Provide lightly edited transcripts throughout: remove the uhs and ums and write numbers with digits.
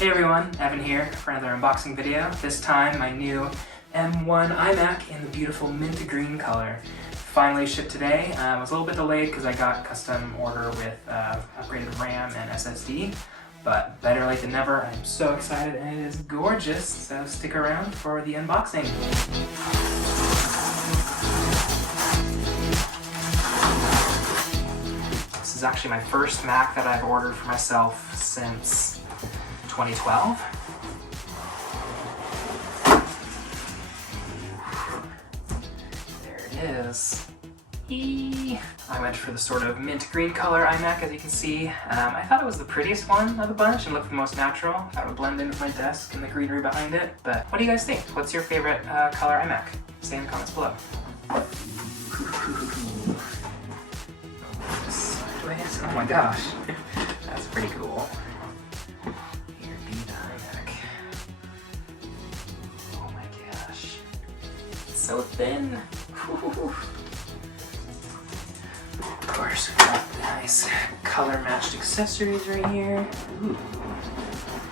Hey everyone, Evan here for another unboxing video. This time my new M1 iMac in the beautiful mint green color. Finally shipped today. I was a little bit delayed because I got custom order with upgraded RAM and SSD, but better late than never. I'm so excited and it is gorgeous, so stick around for the unboxing. This is actually my first Mac that I've ordered for myself since 2012. There it is. I went for the sort of mint green color iMac, as you can see. I thought it was the prettiest one of the bunch and looked the most natural. I thought it would blend in with my desk and the greenery behind it. But what do you guys think? What's your favorite color iMac? Say in the comments below. Sideways? Oh my gosh, that's pretty cool. Here be the iMac. Oh my gosh, it's so thin. Of course, we've got nice color-matched accessories right here. Ooh,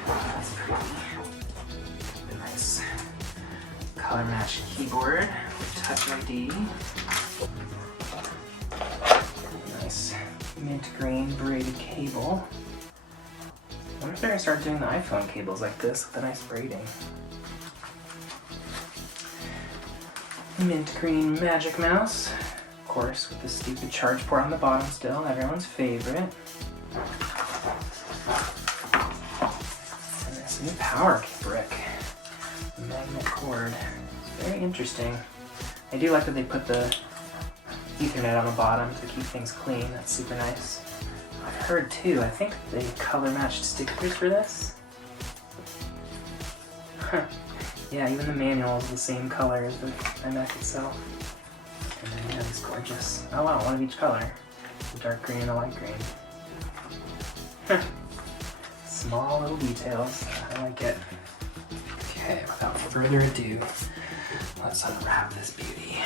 that's pretty. A nice color-matched keyboard with Touch ID. Nice mint green braided cable. I wonder if they're gonna start doing the iPhone cables like this with a nice braiding. Mint green magic mouse. Of course, with the stupid charge port on the bottom still, everyone's favorite. And this new power brick. Magnet cord. Very interesting. I do like that they put the Ethernet on the bottom to keep things clean. That's super nice. I've heard too, I think they color matched stickers for this. Huh. Yeah, even the manual is the same color as the iMac itself. And then yeah, it's gorgeous. Oh wow, one of each color. The dark green and the light green. Small little details. I like it. Okay, without further ado, let's unwrap this beauty.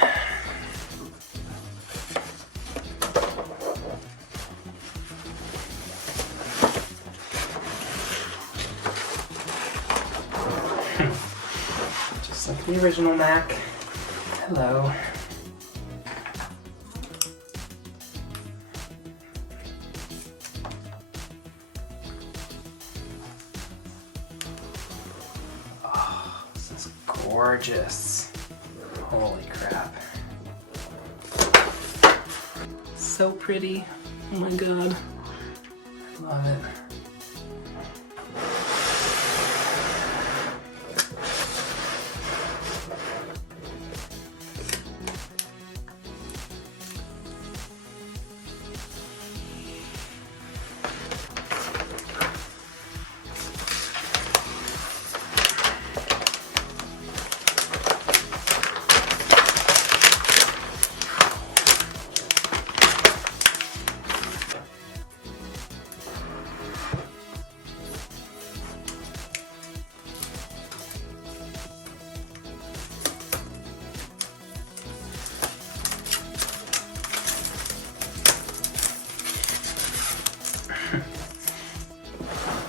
Just like the original Mac. Hello. Oh, this is gorgeous. Holy crap. So pretty. Oh my god. I love it.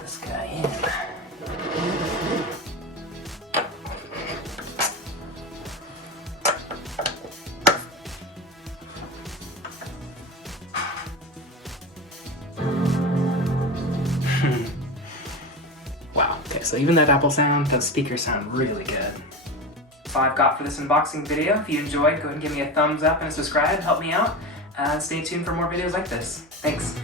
This guy in. Wow, okay, so even that Apple sound, those speakers sound really good. That's all I've got for this unboxing video. If you enjoyed, go ahead and give me a thumbs up and a subscribe, help me out. Stay tuned for more videos like this. Thanks.